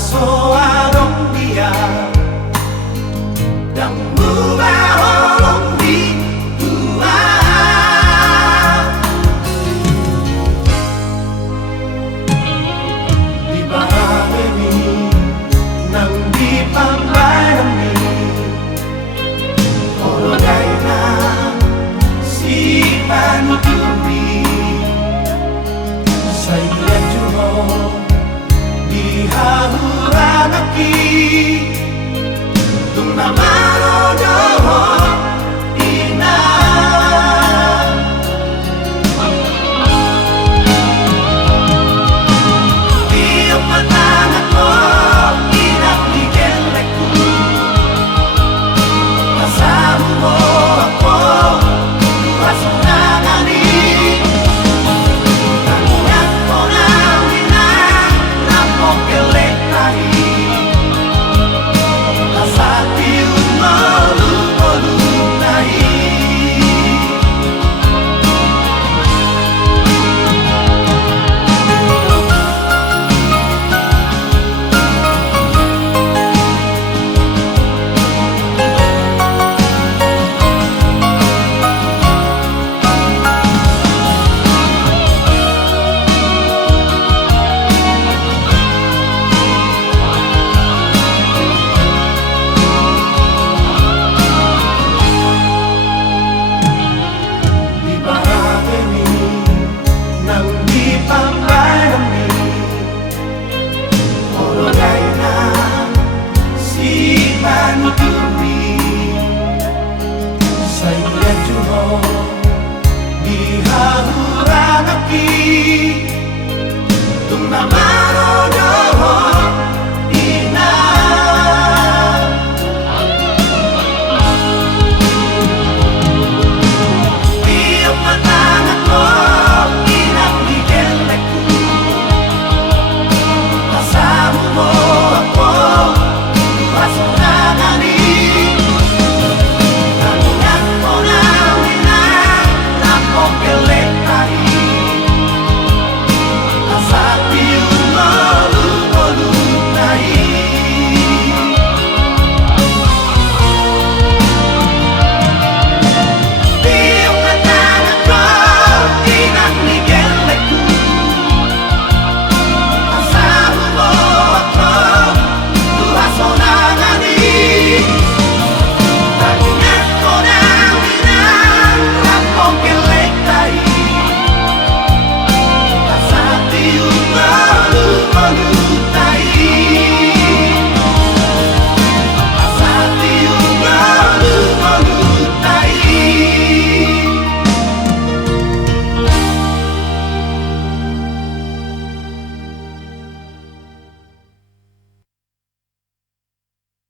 soarong dia dan mubahong di tua di bahagi nang di pambarami oroday na si panuturi sa iledyo mo di hahuranaki tung namaro doho ina tiap mata ko inakligel aku kasama mo ako luwas na nani tangat mo na wina na pokelet tahi kasati umolu-olu nahi di hahuranaki tung namaro